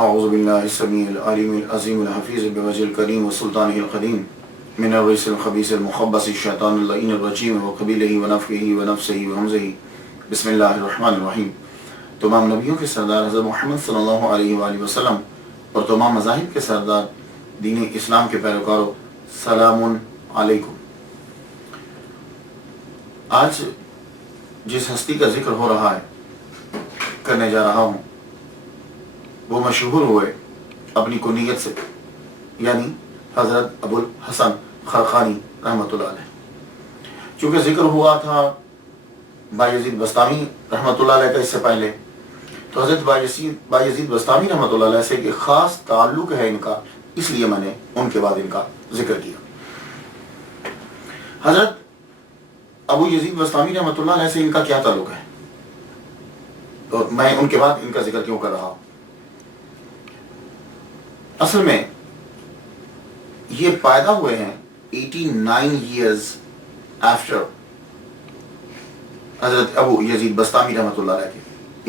اعوذ باللہ السمیع العلیم العظیم الحفیظ بوجہ الکریم وسلطانہ القدیم من الرجس الخبیث المخبث الشیطان اللعین الرجیم وقبیلہ ونفخہ ونفسہ وہمزہ بسم اللہ الرحمن الرحیم۔ تمام نبیوں کے سردار حضرت محمد صلی اللہ علیہ وآلہ وسلم اور تمام مذاہب کے سردار دین اسلام کے پیروکاروں، سلام علیکم۔ آج جس ہستی کا ذکر ہو رہا ہے، کرنے جا رہا ہوں، وہ مشہور ہوئے اپنی کنیت سے، یعنی حضرت ابو الحسن خرقانی رحمۃ اللہ علیہ۔ چونکہ ذکر ہوا تھا بایزید بسطامی رحمۃ اللہ علیہ کا اس سے پہلے، تو حضرت بایزید بسطامی رحمۃ اللہ علیہ سے ایک خاص تعلق ہے ان کا، اس لیے میں نے ان کے بعد ان کا ذکر کیا۔ حضرت ابو یزید بسطامی رحمۃ اللہ علیہ سے ان کا کیا تعلق ہے اور میں ان کے بعد ان کا ذکر کیوں کر رہا ہوں؟ اصل میں یہ پیدا ہوئے ہیں 89 years after حضرت ابو یزید بسطامی رحمۃ اللہ علیہ کے،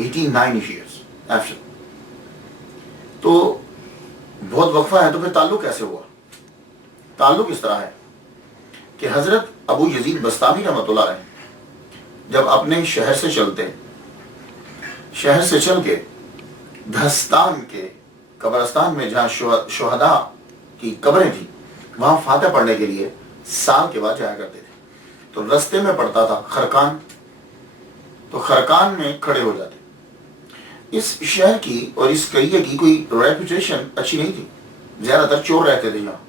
89 years after۔ تو بہت وقفہ ہے، تو پھر تعلق کیسے ہوا؟ تعلق اس طرح ہے کہ حضرت ابو یزید بسطامی رحمۃ اللہ علیہ جب اپنے شہر سے چلتے، شہر سے چل کے دھستان کے قبرستان میں جہاں شہداء کی قبریں تھیں، وہاں فاتح پڑھنے کے لیے سال کے بعد جایا کرتے تھے۔ تو رستے میں پڑتا تھا خرقان، تو خرقان میں کھڑے ہو جاتے۔ اس شہر کی اور اس قریے کی کوئی ریپوٹیشن اچھی نہیں تھی، زیادہ تر چور رہتے تھے یہاں،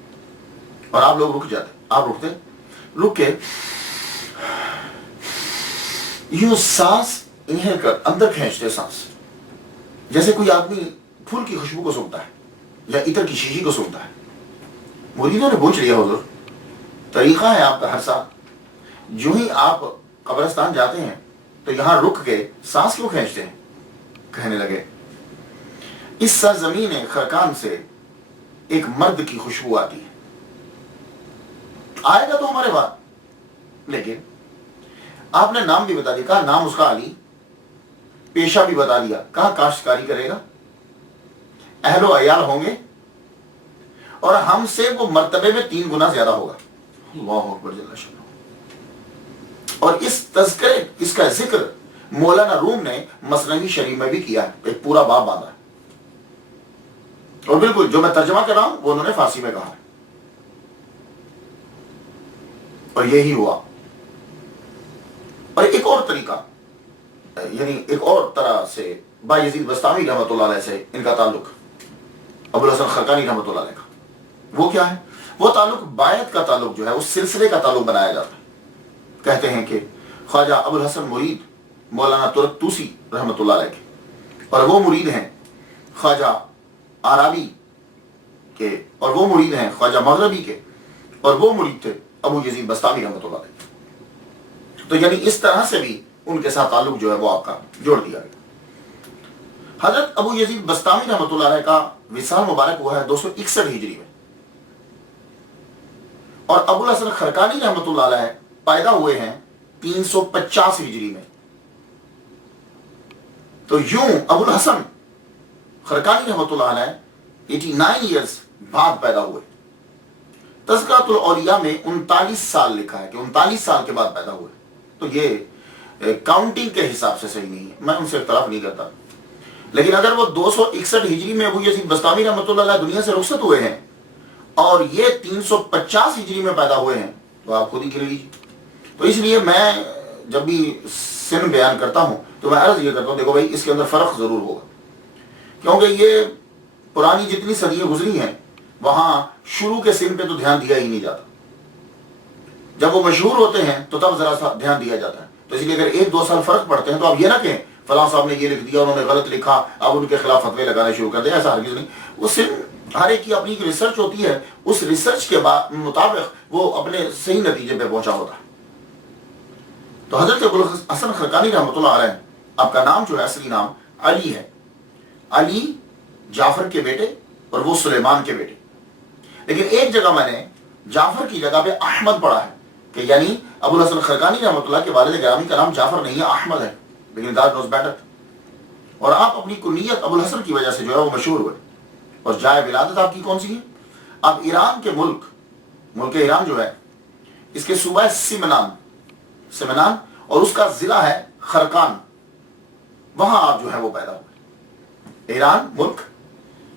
اور آپ لوگ رک جاتے، آپ رکتے، رک کے یوں سانس انہیل کر اندر کھینچتے، سانس جیسے کوئی آدمی پھول کی خوشبو کو سونگتا ہے یا عطر کی شیشی کو سونگتا ہے۔ مریدوں نے پوچھ لیا، حضور طریقہ ہے آپ کا ہر سال، جو ہی آپ قبرستان جاتے ہیں تو یہاں رک کے سانس کیوں کھینچتے ہیں؟ کہنے لگے اس سرزمین خرقان سے ایک مرد کی خوشبو آتی ہے، آئے گا تو ہمارے بعد، لیکن آپ نے نام بھی بتا دیا، کہا نام اس کا علی، پیشہ بھی بتا دیا، کہا کاشتکاری کرے گا، اہل و عیال ہوں گے، اور ہم سے وہ مرتبے میں 3 گنا زیادہ ہوگا۔ اللہ اکبر جل شانہ۔ اور اس تذکرے، اس کا ذکر مولانا روم نے مثنوی شریف میں بھی کیا ہے، ایک پورا باب باندھا ہے، اور بالکل جو میں ترجمہ کر رہا ہوں وہ انہوں نے فارسی میں کہا ہے، اور یہی ہوا۔ اور ایک اور طریقہ، یعنی ایک اور طرح سے بایزید بسطامی رحمۃ اللہ علیہ سے ان کا تعلق، ابو الحسن خرقانی رحمۃ اللہ علیہ کا، وہ کیا ہے؟ وہ تعلق بیعت کا تعلق جو ہے، اس سلسلے کا تعلق بنایا جاتا ہے۔ کہتے ہیں کہ خواجہ ابو الحسن مرید مولانا ترک توسی رحمۃ اللہ علیہ کے، اور وہ مرید ہیں خواجہ آرابی کے، اور وہ مرید ہیں خواجہ مغربی کے، اور وہ مرید تھے ابو یزید بسطامی رحمۃ اللہ علیہ۔ تو یعنی اس طرح سے بھی ان کے ساتھ تعلق جو ہے وہ آپ کا جوڑ دیا گیا۔ حضرت ابو یزید بسطامی رحمۃ اللہ علیہ کا وصال مبارک ہوا ہے 261 ہجری میں، اور ابو الحسن خرقانی رحمۃ اللہ علیہ پیدا ہوئے ہیں 350 ہجری میں۔ تو یوں ابو الحسن خرقانی رحمۃ اللہ علیہ 89 ایئرز بعد پیدا ہوئے۔ تذکرۃ الاولیاء میں 39 سال لکھا ہے کہ 39 سال کے بعد پیدا ہوئے، تو یہ کاؤنٹنگ کے حساب سے صحیح نہیں ہے، میں ان سے اختلاف نہیں کرتا، لیکن اگر وہ 261 ہجری میں ابو یزید بسطامی رحمۃ اللہ علیہ دنیا سے رخصت ہوئے ہیں اور یہ 350 ہجری میں پیدا ہوئے ہیں، تو آپ خود ہی گن لیجیے۔ تو اس لیے میں جب بھی سن بیان کرتا ہوں تو میں عرض یہ کرتا ہوں، دیکھو بھائی اس کے اندر فرق ضرور ہوگا، کیونکہ یہ پرانی جتنی صدیاں گزری ہیں وہاں شروع کے سن پہ تو دھیان دیا ہی نہیں جاتا، جب وہ مشہور ہوتے ہیں تو تب ذرا سا دھیان دیا جاتا ہے۔ تو اس لیے اگر 1-2 سال فرق پڑتے ہیں تو آپ یہ نہ کہیں فلاں صاحب نے یہ لکھ دیا، انہوں نے غلط لکھا، اب ان کے خلاف فتوے لگانے شروع کر دیں، ایسا ہرگز نہیں۔ وہ صرف ہر ایک کی اپنی ریسرچ ہوتی ہے، اس ریسرچ کے مطابق وہ اپنے صحیح نتیجے پہ پہنچا ہوتا ہے۔ تو حضرت ابو الحسن خرقانی رحمۃ اللہ علیہ، آپ کا نام جو ہے اصلی نام علی ہے، علی جعفر کے بیٹے اور وہ سلیمان کے بیٹے، لیکن ایک جگہ میں نے جعفر کی جگہ پہ احمد پڑھا ہے، کہ یعنی ابو الحسن خرقانی رحمۃ اللہ کے والد گرامی کا نام جعفر نہیں ہے، احمد ہے، لیکن God knows better۔ اور آپ اپنی کنیت ابو الحسن کی وجہ سے جو ہے وہ مشہور ہوئے۔ اور جائے ولادت آپ کی کون سی ہے؟ اب ایران کے ملک ایران جو ہے، اس کے صوبہ سمنان اور اس کا ضلع ہے خرقان، وہاں آپ جو ہے وہ پیدا ہوئے۔ ایران ملک،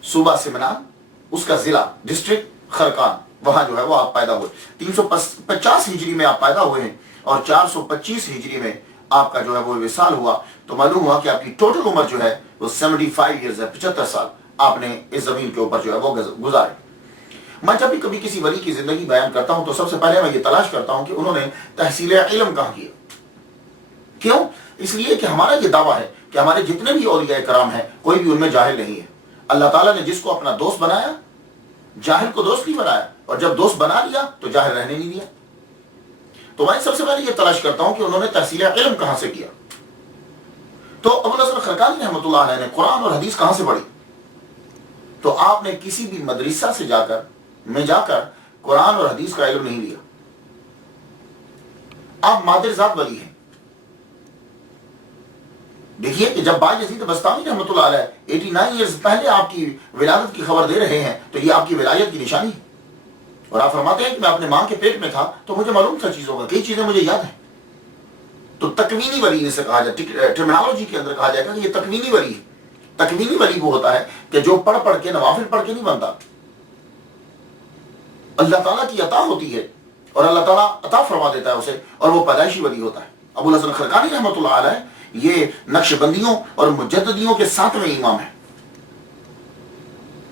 صوبہ سمنان، اس کا ضلع ڈسٹرکٹ خرقان، وہاں جو ہے وہ آپ پیدا ہوئے۔ 350 ہجری میں آپ پیدا ہوئے ہیں اور 425 ہجری میں آپ کا جو ہے وہ وصال ہوا، تو معلوم ہوا کہ آپ کی ٹوٹل عمر جو ہے وہ 75 ایئرز ہے، 75 سال آپ نے اس زمین کے اوپر جو ہے وہ گزارے۔ میں جب بھی کبھی کسی ولی کی زندگی بیان کرتا ہوں تو سب سے پہلے میں یہ تلاش کرتا ہوں کہ انہوں نے تحصیل علم کہاں کیا۔ کیوں؟ اس لیے کہ ہمارا یہ دعویٰ ہے کہ ہمارے جتنے بھی اولیاء کرام ہیں کوئی بھی ان میں جاہل نہیں ہے۔ اللہ تعالیٰ نے جس کو اپنا دوست بنایا، جاہل کو دوست نہیں بنایا، اور جب دوست بنا لیا تو جاہل رہنے نہیں دیا۔ تو میں سب سے پہلے یہ تلاش کرتا ہوں کہ انہوں نے تحصیل علم کہاں سے کیا۔ تو ابو الحسن خرقانی رحمۃ اللہ علیہ نے قرآن اور حدیث کہاں سے پڑھی؟ تو آپ نے کسی بھی مدرسہ سے جا کر قرآن اور حدیث کا علم نہیں لیا، آپ مادر ذات ولی ہیں۔ دیکھیے کہ جب باجزید بستامی رحمۃ اللہ علیہ 89 ایئرز پہلے آپ کی ولادت کی خبر دے رہے ہیں تو یہ آپ کی ولایت کی نشانی ہے۔ اور آپ فرماتے ہیں کہ میں اپنے ماں کے پیٹ میں تھا تو مجھے معلوم تھا چیزوں کا، کئی چیزیں مجھے یاد ہیں۔ تو تکوینی ولی جسے کہا جائے، ٹرمینالوجی کے اندر کہا جائے گا کہ یہ تکوینی ولی ہے۔ تکوینی ولی وہ ہوتا ہے کہ جو پڑھ کے نوافل پڑھ کے نہیں بنتا، اللہ تعالیٰ کی عطا ہوتی ہے اور اللہ تعالیٰ عطا فرما دیتا ہے اسے، اور وہ پیدائشی ولی ہوتا ہے۔ ابو الحسن خرقانی رحمۃ اللہ علیہ یہ نقش بندیوں اور مجددیوں کے 7ویں امام ہیں۔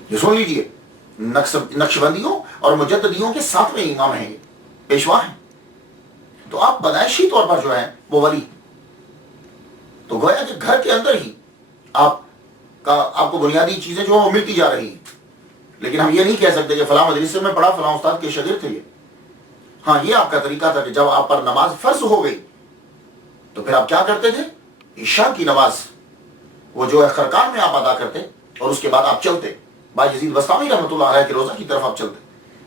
یہ سن لیجئے، نقش بندیوں اور مجددیوں کے 7ویں امام ہیں، یہ پیشوا ہیں۔ تو آپ پیدائشی طور پر جو ہے وہ ولی، تو گویا کہ گھر کے اندر ہی آپ کو بنیادی چیزیں جو ہیں وہ ملتی جا رہی ہیں۔ لیکن ہم یہ نہیں کہہ سکتے کہ فلاں مدرسے میں پڑھا، فلاں استاد کے شاگرد تھے یہ۔ ہاں، یہ آپ کا طریقہ تھا کہ جب آپ پر نماز فرض ہو گئی تو پھر آپ کیا کرتے تھے؟ عشاء کی نماز وہ جو ہے خرقان میں آپ ادا کرتے اور اس کے بعد آپ چلتے باجزید بستامی رحمۃ اللہ علیہ کے روزہ کی طرف آپ چلتے۔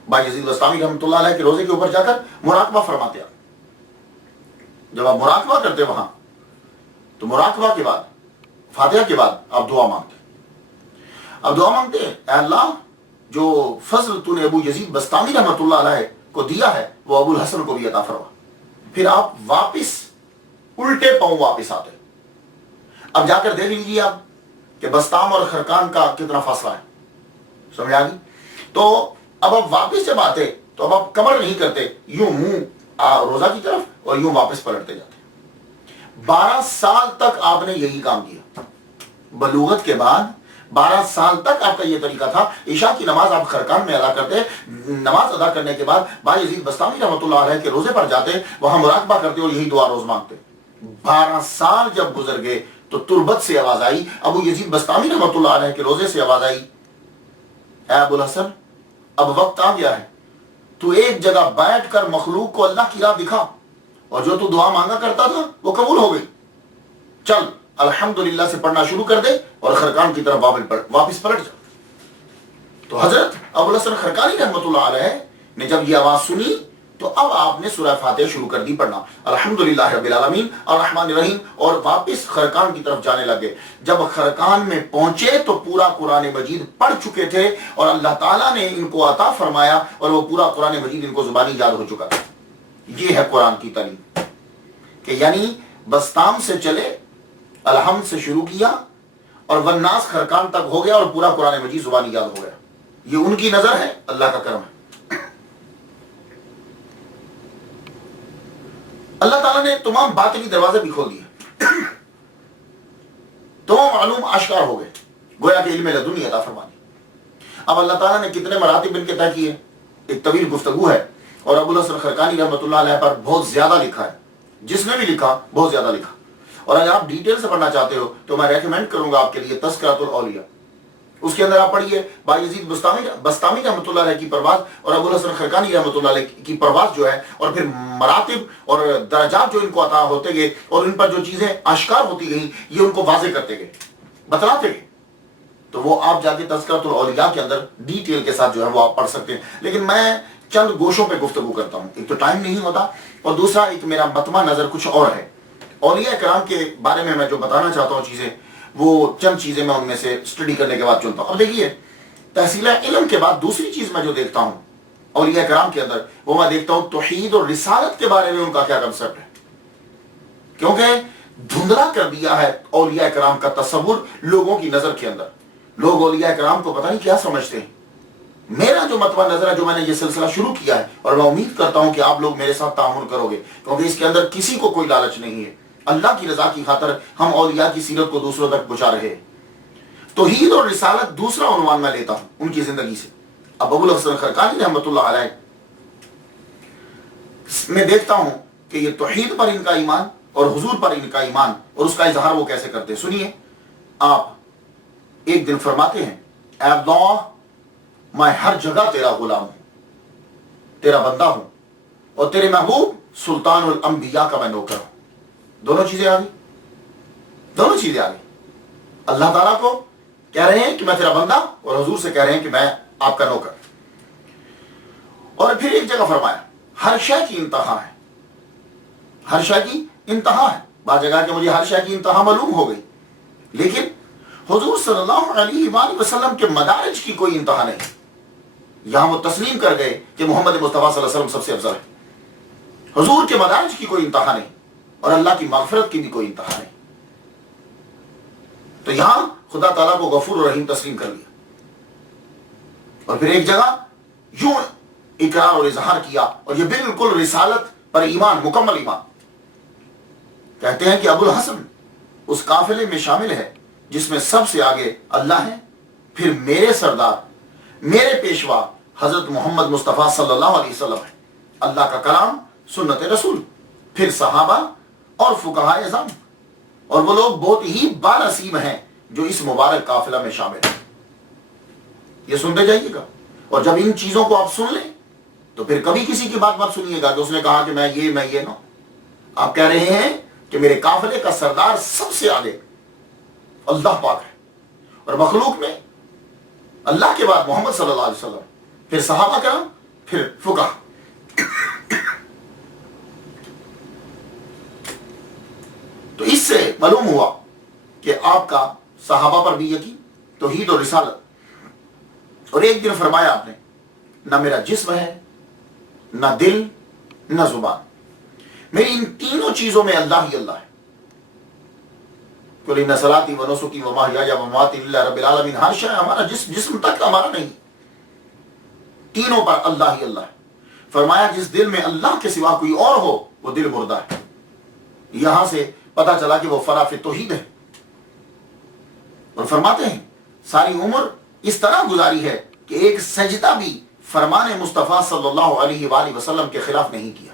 باجزید بستامی رحمۃ اللہ علیہ کے روزے کے اوپر جا کر مراقبہ فرماتے آپ۔ جب آپ مراقبہ کرتے وہاں تو مراقبہ کے بعد، فاتحہ کے بعد آپ دعا مانگتے۔ اب دعا مانگتے ہیں، اے اللہ جو فضل تو نے ابو یزید بستامی رحمۃ اللہ علیہ کو دیا ہے وہ ابو الحسن کو بھی عطا فرما۔ پھر آپ واپس الٹے پاؤں واپس آتے۔ اب جا کر دیکھ لیجیے آپ کہ بستام اور خرقان کا کتنا فاصلہ ہے، سمجھ آ گئی؟ تو اب آپ واپس جب آتے تو اب آپ کمر نہیں کرتے، یوں منہ روزہ کی طرف اور یوں واپس پلٹتے جاتے۔ 12 سال تک آپ نے یہی کام کیا۔ بلوغت کے بعد 12 سال تک آپ کا یہ طریقہ تھا۔ عشاء کی نماز آپ خرقان میں ادا کرتے، نماز ادا کرنے کے بعد باجزید بستامی رحمۃ اللہ علیہ کے روزے پر جاتے، وہاں مراقبہ کرتے اور یہی دعا روز مانگتے۔ 12 سال جب گزر گئے تو تربت سے آواز آئی، ابو یزید بستامی رحمۃ اللہ علیہ کے روزے سے آواز آئی، اے ابو الحسن اب وقت آ گیا ہے، تو ایک جگہ بیٹھ کر مخلوق کو اللہ کی راہ دکھا، اور جو تو دعا مانگا کرتا تھا وہ قبول ہو گئی، چل الحمدللہ سے پڑھنا شروع کر دے اور خرقان کی طرف واپس پلٹ جا۔ تو حضرت ابو الحسن خرقانی رحمۃ اللہ علیہ نے جب یہ آواز سنی تو اب آپ نے سورہ فاتحہ شروع کر دی پڑھنا، الحمدللہ رب العالمین الرحمن الرحیم، اور واپس خرقان کی طرف جانے لگے۔ جب خرقان میں پہنچے تو پورا قرآن مجید پڑھ چکے تھے اور اللہ تعالیٰ نے ان کو عطا فرمایا اور وہ پورا قرآن مجید ان کو زبانی یاد ہو چکا تھا۔ یہ ہے قرآن کی تعلیم کہ یعنی بستام سے چلے، الحمد سے شروع کیا اور والناس خرقان تک ہو گیا اور پورا قرآن مجید زبانی یاد ہو گیا۔ یہ ان کی نظر ہے، اللہ کا کرم ہے۔ اللہ تعالیٰ نے تمام باطنی دروازے بھی کھول دیے، تمام علوم آشکار ہو گئے، گویا کہ علم لدنی عطا فرما دی۔ اب اللہ تعالیٰ نے کتنے مراتب ان کے طے کیے، ایک طویل گفتگو ہے، اور ابو الحسن خرقانی رحمۃ اللہ علیہ پر بہت زیادہ لکھا ہے، جس نے بھی لکھا بہت زیادہ لکھا۔ اور اگر آپ ڈیٹیل سے پڑھنا چاہتے ہو تو میں ریکمینڈ کروں گا آپ کے لیے تذکرۃ الاولیاء، اس کے اندر آپ پڑھیے باجزید بستامی رحمۃ اللہ علیہ کی پرواز اور ابو الحسن خرقانی رحمۃ اللہ علیہ کی پرواز جو ہے، اور پھر مراتب اور درجات جو ان کو عطا ہوتے گئے اور ان پر جو چیزیں آشکار ہوتی گئیں یہ ان کو واضح کرتے گئے، بتلاتے گئے۔ تو وہ آپ جا کے تذکرۃ الاولیاء کے اندر ڈیٹیل کے ساتھ جو ہے وہ آپ پڑھ سکتے ہیں، لیکن میں چند گوشوں پہ گفتگو کرتا ہوں، ایک تو ٹائم نہیں ہوتا اور دوسرا ایک میرا متمع نظر کچھ اور ہے۔ اولیاء کرام کے بارے میں جو بتانا چاہتا ہوں چیزیں، وہ چند چیزیں میں ان میں سے اسٹڈی کرنے کے بعد چنتا ہوں۔ اب دیکھیے تحصیل علم کے بعد دوسری چیز میں جو دیکھتا ہوں اولیاء کرام کے اندر، وہ میں دیکھتا ہوں توحید اور رسالت کے بارے میں ان کا کیا کنسپٹ ہے. کیونکہ دھندلا کر دیا ہے اولیاء کرام کا تصور لوگوں کی نظر کے اندر. لوگ اولیاء کرام کو پتہ نہیں کیا سمجھتے ہیں. میرا جو متوہ نظر ہے، جو میں نے یہ سلسلہ شروع کیا ہے، اور میں امید کرتا ہوں کہ آپ لوگ میرے ساتھ تعاون کرو گے، کیونکہ اس کے اندر کسی کو کوئی لالچ نہیں ہے. اللہ کی رضا کی خاطر ہم اولیاء کی سیرت کو دوسروں تک پہنچا رہے ہیں. توحید اور رسالت دوسرا عنوان میں لیتا ہوں ان کی زندگی سے. اب ابو الحسن خرقانی رحمۃ اللہ علیہ میں دیکھتا ہوں کہ یہ توحید پر ان کا ایمان اور حضور پر ان کا ایمان اور اس کا اظہار وہ کیسے کرتے ہیں. سنیے، آپ ایک دن فرماتے ہیں، اے اللہ میں ہر جگہ تیرا غلام ہوں، تیرا بندہ ہوں، اور تیرے محبوب سلطان الانبیاء کا میں نوکر ہوں. دونوں چیزیں آ گئی، دونوں چیزیں آ گئی. اللہ تعالیٰ کو کہہ رہے ہیں کہ میں تیرا بندہ، اور حضور سے کہہ رہے ہیں کہ میں آپ کا نوکر. اور پھر ایک جگہ فرمایا ہر شے کی انتہا ہے، ہر شے کی انتہا ہے. بعض جگہ کہ مجھے ہر شے کی انتہا معلوم ہو گئی، لیکن حضور صلی اللہ علیہ وآلہ وسلم کے مدارج کی کوئی انتہا نہیں. یہاں وہ تسلیم کر گئے کہ محمد مصطفیٰ صلی اللہ علیہ وسلم سب سے افضل ہے. حضور کے مدارج کی کوئی انتہا نہیں، اور اللہ کی مغفرت کی بھی کوئی انتہا نہیں. تو یہاں خدا تعالیٰ کو غفور و رحیم تسلیم کر لیا. اور پھر ایک جگہ یوں اقرار اور اظہار کیا، اور یہ بالکل رسالت پر ایمان، مکمل ایمان. کہتے ہیں کہ ابو الحسن اس قافلے میں شامل ہے جس میں سب سے آگے اللہ ہے، پھر میرے سردار، میرے پیشوا حضرت محمد مصطفیٰ صلی اللہ علیہ وسلم ہے، اللہ کا کلام، سنت رسول، پھر صحابہ اور فقہائے اعظام، اور وہ لوگ بہت ہی بانصیب ہیں جو اس مبارک قافلہ میں شامل ہیں. یہ سنتے جائیے گا، اور جب ان چیزوں کو آپ سن لیں تو پھر کبھی کسی کی بات مت سنیے گا کہ اس نے کہا کہ میں یہ نہ. آپ کہہ رہے ہیں کہ میرے قافلے کا سردار سب سے آگے اللہ پاک ہے، اور مخلوق میں اللہ کے بعد محمد صلی اللہ علیہ وسلم، پھر صحابہ کرام، پھر فقہا. تو اس سے معلوم ہوا کہ آپ کا صحابہ پر بھی یقین، توحید اور رسالت. اور ایک دن فرمایا آپ نے، نہ میرا جسم ہے، نہ دل، نہ زبان، میری ان تینوں چیزوں میں اللہ ہی اللہ ہے. قل ان صلاتی و نسکی و محیای و مماتی للہ رب العالمین. ہر شے ہمارا جسم تک ہمارا نہیں، تینوں پر اللہ ہی اللہ ہے. فرمایا جس دل میں اللہ کے سوا کوئی اور ہو وہ دل مردہ ہے. یہاں سے پتا چلا کہ وہ فنا فی توحید ہے. اور فرماتے ہیں ساری عمر اس طرح گزاری ہے کہ ایک سجدہ بھی فرمان مصطفیٰ صلی اللہ علیہ وآلہ وسلم کے خلاف نہیں کیا.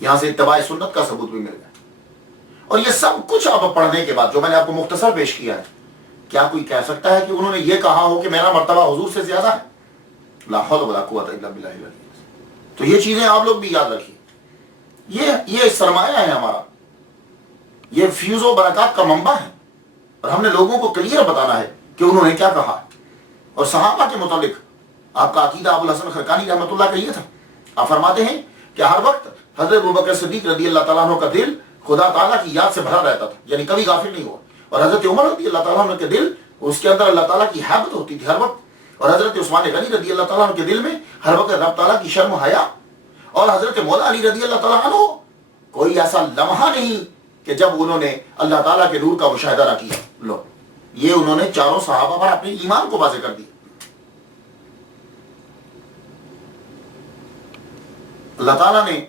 یہاں سے اتباع سنت کا ثبوت بھی مل گیا. اور یہ سب کچھ آپ پڑھنے کے بعد جو میں نے آپ کو مختصر پیش کیا ہے، کیا کوئی کہہ سکتا ہے کہ انہوں نے یہ کہا ہو کہ میرا مرتبہ حضور سے زیادہ ہے؟ لا حول ولا قوت الا باللہ العلی العظیم. تو یہ چیزیں آپ لوگ بھی یاد رکھیے. یہ سرمایہ ہے ہمارا، یہ فیوز و برکات کا منبع ہے، اور ہم نے لوگوں کو کلیئر بتانا ہے کہ انہوں نے کیا کہا. اور صحابہ کے متعلق آپ کا عقیدہ ابو الحسن خرقانی رحمۃ اللہ کا یہ تھا. آپ فرماتے ہیں کہ ہر وقت حضرت ابوبکر صدیق رضی اللہ تعالیٰ عنہ کا دل خدا تعالیٰ کی یاد سے بھرا رہتا تھا، یعنی کبھی غافل نہیں ہوا. اور حضرت عمر رضی اللہ تعالیٰ عنہ کے دل، اس کے اندر اللہ تعالیٰ کی حیبت ہوتی تھی ہر وقت. اور حضرت عثمان غنی رضی اللہ تعالیٰ عنہ کے دل میں ہر وقت رب تعالیٰ کی شرم و حیا. اور حضرت مولا علی رضی اللہ تعالیٰ عنہ کوئی ایسا لمحہ نہیں کہ جب انہوں نے اللہ تعالیٰ کے نور کا مشاہدہ نہ کیا. لو، یہ انہوں نے چاروں صحابہ پر اپنے ایمان کو واضح کر دیا. اللہ تعالیٰ نے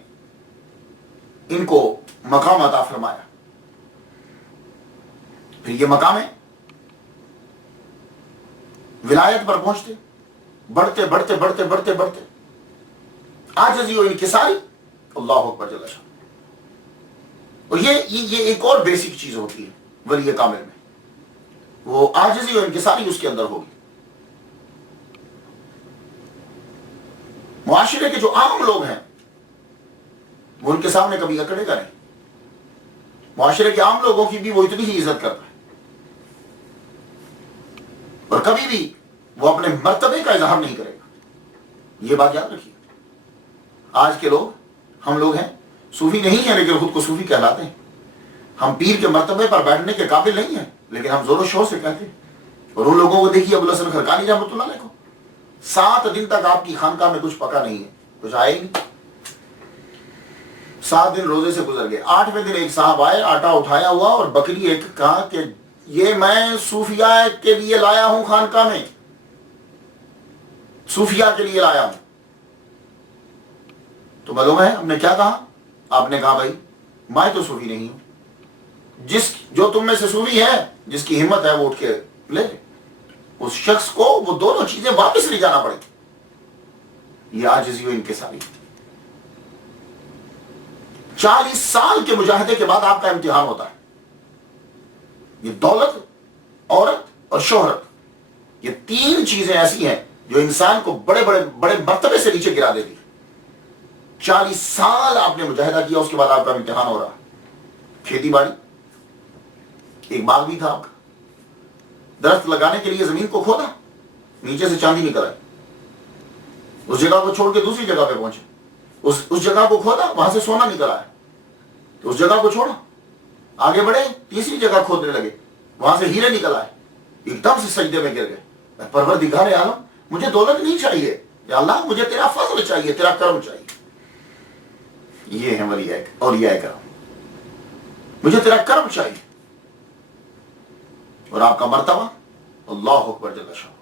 ان کو مقام عطا فرمایا. پھر یہ مقام ہے ولایت پر پہنچتے، بڑھتے بڑھتے بڑھتے بڑھتے بڑھتے عاجزی و انکساری، اللہ اکبر جل شانہ. اور یہ ایک اور بیسک چیز ہوتی ہے ولی کامل میں، وہ عاجزی و انکساری اس کے اندر ہوگی. معاشرے کے جو عام لوگ ہیں وہ ان کے سامنے کبھی اکڑے گا نہیں. معاشرے کے عام لوگوں کی بھی وہ اتنی ہی عزت کرتا ہے، اور کبھی بھی وہ اپنے مرتبے کا اظہار نہیں کرے گا. یہ بات یاد رکھیے. آج کے لوگ، ہم لوگ ہیں صوفی نہیں ہیں لیکن خود کو صوفی کہلاتے ہیں. ہم پیر کے مرتبے پر بیٹھنے کے قابل نہیں ہیں لیکن ہم زور و شور سے کہتے ہیں اور ان لوگوں کو دیکھیے ابوالحسن خرقانی رحمۃ اللہ علیہ کو 7 دن تک آپ کی خانقاہ میں کچھ پکا نہیں ہے، کچھ آئے ہی نہیں، 7 دن روزے سے گزر گئے۔ 8ویں دن ایک صاحب آئے، آٹا اٹھایا ہوا اور بکری ایک، کہا کہ یہ میں صوفیاء کے لیے لایا ہوں، خانقاہ میں صوفیاء کے لیے لایا ہوں۔ تو معلوم ہے ہم نے کیا کہا؟ آپ نے کہا بھائی میں تو صوفی نہیں ہوں، جو تم میں سے صوفی ہے، جس کی ہمت ہے وہ اٹھ کے لے لے۔ اس شخص کو وہ دونوں چیزیں واپس لے جانا پڑے، یہ عاجزی و انکساری۔ 40 سال کے مجاہدے کے بعد آپ کا امتحان ہوتا ہے۔ یہ دولت، عورت اور شہرت، یہ 3 چیزیں ایسی ہیں جو انسان کو بڑے مرتبے سے نیچے گرا دیتی۔ 40 سال آپ نے مجاہدہ کیا، اس کے بعد آپ کا امتحان ہو رہا۔ کھیتی باڑی، ایک باغ بھی تھا آپ کا، درخت لگانے کے لیے زمین کو کھودا، نیچے سے چاندی نکل آئی، اس جگہ کو چھوڑ کے دوسری جگہ پہ پہنچے، اس جگہ کو کھودا، وہاں سے سونا نکل آیا، تو اس جگہ کو چھوڑا، آگے بڑھے، تیسری جگہ کھودنے لگے، وہاں سے ہیرے نکل آئے، ایک دم سے سجدے میں گر گئے، پروردگار عالم مجھے دولت نہیں چاہیے، یا اللہ مجھے تیرا فضل چاہیے، تیرا کرم چاہیے۔ یہ ہے اولیاء کرام، مجھے تیرا کرم چاہیے۔ اور آپ کا مرتبہ، اللہ اکبر جل شانہ،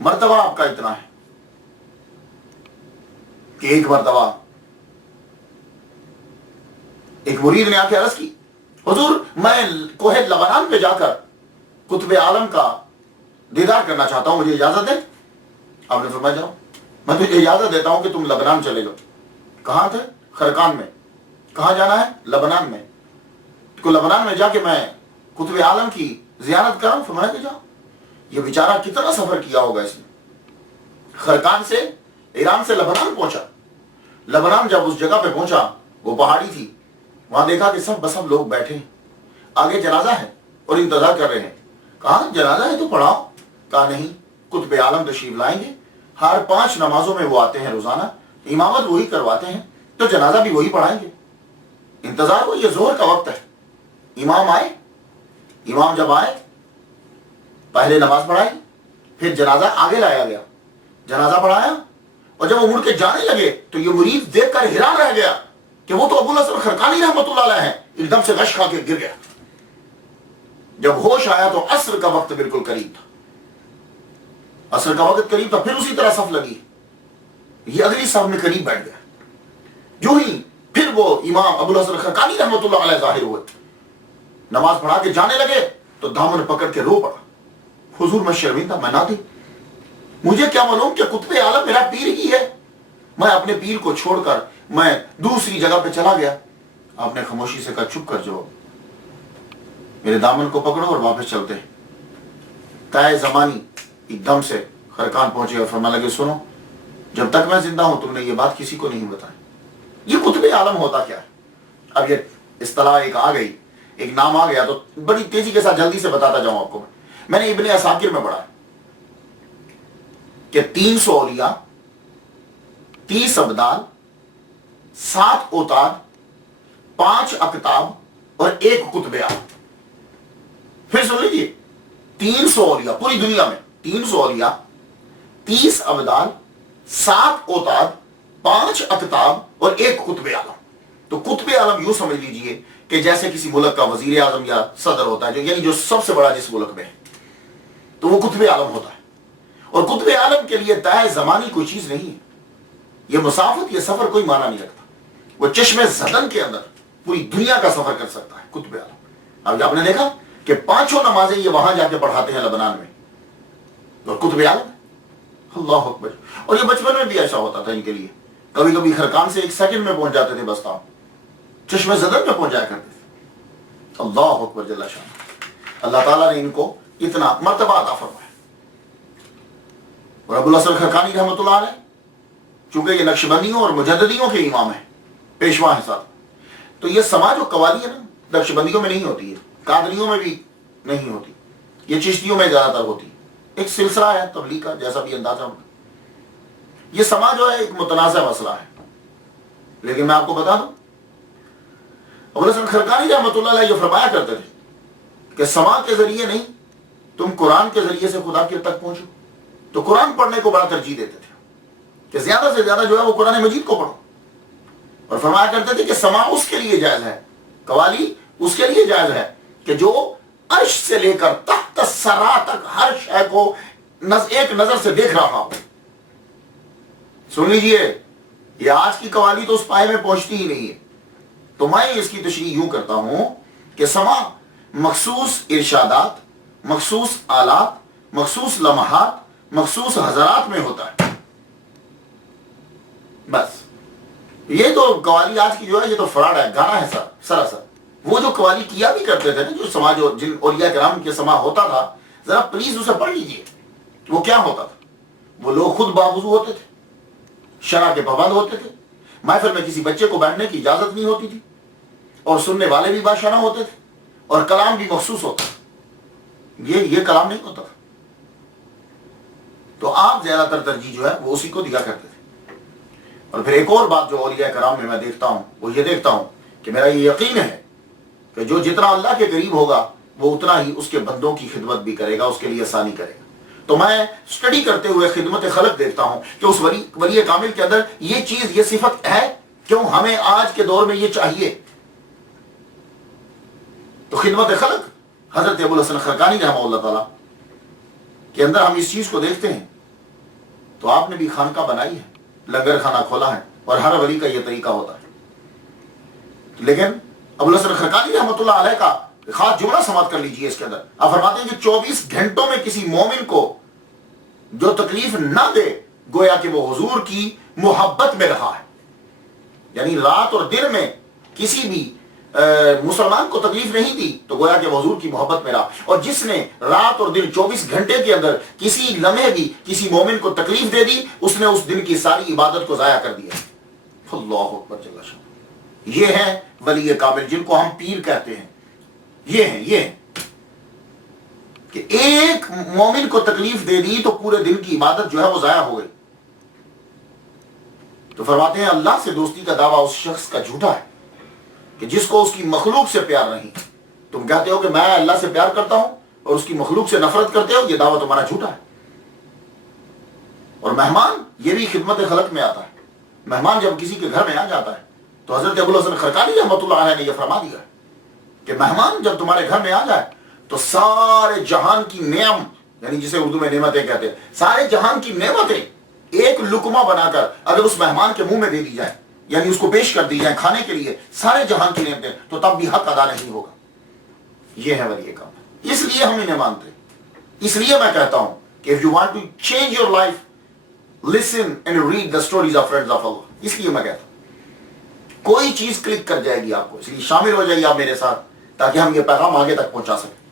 مرتبہ آپ کا اتنا ہے کہ ایک مرتبہ ایک مرید نے آ کے عرض کی، حضور میں کوہ لبنان پہ جا کر قطب عالم کا دیدار کرنا چاہتا ہوں، مجھے اجازت دیں؟ آپ نے فرمایا جاؤ، میں تجھے اجازت دیتا ہوں کہ تم لبنان چلے جاؤ۔ کہاں تھے؟ خرقان میں۔ کہاں جانا ہے؟ لبنان میں۔ تو لبنان میں جا کے میں قطب عالم کی زیارت کروں؟ فرمایا کہ جاؤ۔ یہ بیچارہ کتنا سفر کیا ہوگا اس نے، خرقان سے، ایران سے لبنان پہنچا۔ لبنان جب اس جگہ پہ پہنچا، وہ پہاڑی تھی، وہاں دیکھا کہ سب بسب لوگ بیٹھے ہیں، آگے جنازہ ہے اور انتظار کر رہے ہیں۔ کہا جنازہ ہے تو پڑھاؤ۔ کہا نہیں، قطب عالم تشریف لائیں گے، ہر 5 نمازوں میں وہ آتے ہیں روزانہ، امامت وہی کرواتے ہیں، تو جنازہ بھی وہی پڑھائیں گے۔ انتظار کو، یہ ظہر کا وقت ہے، امام آئے، امام جب آئے پہلے نماز پڑھائی، پھر جنازہ آگے لایا گیا، جنازہ پڑھایا، اور جب وہ مڑ کے جانے لگے تو یہ مرید دیکھ کر حیران رہ گیا کہ وہ تو ابوالحسن خرقانی رحمۃ اللہ علیہ ہیں، ایک دم سے غش کھا کے گر گیا۔ جب ہوش آیا تو عصر کا وقت بالکل قریب تھا، عصر کا وقت قریب تھا، پھر اسی طرح صف لگی، یہ اگلی صف میں قریب بیٹھ گیا۔ جو ہی پھر وہ امام ابوالحسن خرقانی رحمۃ اللہ علیہ ظاہر ہوئے، نماز پڑھا کے جانے لگے تو دامن پکڑ کے رو پڑا، حضور میں شرمندہ، میں نہ تھی، مجھے کیا معلوم کہ قطب عالم میرا پیر ہی ہے، میں اپنے پیر کو چھوڑ کر میں دوسری جگہ پہ چلا گیا۔ آپ نے خاموشی سے کہا چپ کر جاؤ، میرے دامن کو پکڑو اور واپس چلتے ہیں۔ طے زمانی ایک دم سے خرقان پہنچے اور فرمانے لگے، سنو، جب تک میں زندہ ہوں تم نے یہ بات کسی کو نہیں بتائی۔ یہ قطب عالم ہوتا کیا ہے؟ اب یہ اصطلاح ایک آ گئی، ایک نام آ گیا، تو بڑی تیزی کے ساتھ جلدی سے بتاتا جاؤں آپ کو۔ میں نے ابن عساکر میں پڑھا کہ 300 اولیاء، 30 ابدال، 7 اوتاد، 5 اقطاب اور 1 قطب عالم۔ پھر سن لیجیے، 300 اولیاء پوری دنیا میں، 300 اولیاء، 30 ابدال، 7 اوتاد، 5 اقطاب اور 1 قطب عالم۔ تو قطب عالم یوں سمجھ لیجئے کہ جیسے کسی ملک کا وزیر اعظم یا صدر ہوتا ہے، یعنی جو سب سے بڑا جس ملک میں ہے، تو وہ قطب عالم ہوتا ہے۔ اور قطب عالم کے لیے طے زمانی کوئی چیز نہیں ہے، یہ مسافت، یہ سفر کوئی معنی نہیں رکھتا، وہ چشم زدن کے اندر پوری دنیا کا سفر کر سکتا ہے قطب عالم۔ اب آپ نے دیکھا کہ 5 نمازیں یہ وہاں جا کے پڑھاتے ہیں لبنان میں، اور قطب عالم، اللہ اکبر۔ اور یہ بچپن میں بھی ایسا ہوتا تھا ان کے لیے، کبھی کبھی خرقان سے 1 سیکنڈ میں پہنچ جاتے تھے، بس آپ چشم زدن میں پہنچ جایا کرتے تھے۔ اللہ اکبر جل شانہ، اللہ تعالیٰ نے ان کو اتنا مرتبہ عطا فرمایا۔ اور ابوالحسن خرقانی رحمۃ اللہ علیہ چونکہ یہ نقشبندیوں اور مجددیوں کے امام ہیں، پیشوا ہیں ساتھ، تو یہ سماج و قوالی ہے نا، نقشبندیوں میں نہیں ہوتی ہے، قادریوں میں بھی نہیں ہوتی، یہ چشتیوں میں زیادہ تر ہوتی ہے، ایک سلسلہ ہے تبلیغ کا، جیسا بھی اندازہ ہوگا۔ یہ سما جو ہے ایک متنازع مسئلہ ہے، لیکن میں آپ کو بتا دوں، ابوالحسن خرقانی رحمۃ اللہ علیہ جو فرمایا کرتے تھے کہ سما کے ذریعے نہیں، تم قرآن کے ذریعے سے خدا کی تک پہنچو، تو قرآن پڑھنے کو بڑا ترجیح دیتے تھے کہ زیادہ سے زیادہ جو ہے وہ قرآن مجید کو پڑھو، اور فرمایا کرتے تھے کہ سماع اس کے لیے جائز ہے، قوالی اس کے لیے جائز ہے کہ جو عرش سے لے کر تحت الثری تک ہر شے کو ایک نظر سے دیکھ رہا ہو۔ سن لیجئے، یہ آج کی قوالی تو اس پائے میں پہنچتی ہی نہیں ہے۔ تو میں اس کی تشریح یوں کرتا ہوں کہ سماع مخصوص ارشادات، مخصوص آلات، مخصوص لمحات، مخصوص حضرات میں ہوتا ہے، بس۔ یہ تو قوالی آج کی جو ہے یہ تو فراڈ ہے، گانا ہے سراسر۔ وہ جو قوالی کیا بھی کرتے تھے نا، جو سماع جن اولیاء کرام کے سماع ہوتا تھا، ذرا پلیز اسے پڑھ لیجئے۔ وہ کیا ہوتا تھا؟ وہ لوگ خود باوضو ہوتے تھے، شرع کے پابند ہوتے تھے، محفل میں کسی بچے کو بیٹھنے کی اجازت نہیں ہوتی تھی، اور سننے والے بھی باشرہ ہوتے تھے، اور کلام بھی مخصوص ہوتا تھا۔ یہ کلام نہیں ہوتا تھا۔ تو آپ زیادہ تر ترجیح جو ہے وہ اسی کو دیا کرتے تھے۔ اور پھر ایک اور بات جو اولیاء کرام میں دیکھتا ہوں، وہ یہ دیکھتا ہوں کہ میرا یہ یقین ہے کہ جو جتنا اللہ کے قریب ہوگا وہ اتنا ہی اس کے بندوں کی خدمت بھی کرے گا، اس کے لیے آسانی کرے گا۔ تو میں اسٹڈی کرتے ہوئے خدمت خلق دیکھتا ہوں کہ اس ولی کامل کے اندر یہ چیز، یہ صفت ہے، کیوں ہمیں آج کے دور میں یہ چاہیے۔ تو خدمت خلق حضرت ابوالحسن خرقانی رحمہ اللہ تعالیٰ کے اندر ہم اس چیز کو دیکھتے ہیں۔ تو آپ نے بھی خانقاہ بنائی ہے، لنگر خانہ کھولا ہے، اور ہر ولی کا یہ طریقہ ہوتا ہے۔ لیکن ابوالحسن خرقانی رحمۃ اللہ علیہ کا خاص جملہ سماعت کر لیجئے اس کے اندر۔ آپ فرماتے ہیں کہ 24 گھنٹوں میں کسی مومن کو جو تکلیف نہ دے، گویا کہ وہ حضور کی محبت میں رہا ہے۔ یعنی رات اور دن میں کسی بھی مسلمان کو تکلیف نہیں دی تو گویا کہ وہ حضور کی محبت میں رہا، اور جس نے رات اور دن 24 گھنٹے کے اندر کسی لمحے بھی کسی مومن کو تکلیف دے دی، اس نے اس دن کی ساری عبادت کو ضائع کر دیا۔ اللہ اکبر جل شانہ۔ یہ ہیں ولی کامل جن کو ہم پیر کہتے ہیں۔ یہ ہیں کہ ایک مومن کو تکلیف دے دی تو پورے دن کی عبادت جو ہے وہ ضائع ہو گئی۔ تو فرماتے ہیں اللہ سے دوستی کا دعویٰ اس شخص کا جھوٹا ہے کہ جس کو اس کی مخلوق سے پیار نہیں۔ تم کہتے ہو کہ میں اللہ سے پیار کرتا ہوں اور اس کی مخلوق سے نفرت کرتے ہو، یہ دعویٰ تمہارا جھوٹا ہے۔ اور مہمان یہ بھی خدمت خلق میں آتا ہے۔ مہمان جب کسی کے گھر میں آ جاتا ہے تو حضرت ابوالحسن خرقانی رحمۃ اللہ علیہ نے یہ فرما دیا ہے کہ مہمان جب تمہارے گھر میں آ جائے تو سارے جہان کی نعم، یعنی جسے اردو میں نعمتیں کہتے ہیں، سارے جہان کی نعمتیں ایک لقمہ بنا کر اگر اس مہمان کے منہ میں دے دی جائے، یعنی اس کو پیش کر دی جائے کھانے کے لیے، سارے جہان کی نعمتیں، تو تب بھی حق ادا نہیں ہوگا۔ یہ ہے ولی کام۔ اس لیے ہم انہیں مانتے ہیں۔ اس لیے میں کہتا ہوں کہ if you want to change your life, listen and read the stories of friends of Allah۔ اس لیے میں کہتا ہوں کوئی چیز کلک کر جائے گی آپ کو، اس لیے شامل ہو جائیے آپ میرے ساتھ تاکہ ہم یہ پیغام آگے تک پہنچا سکیں۔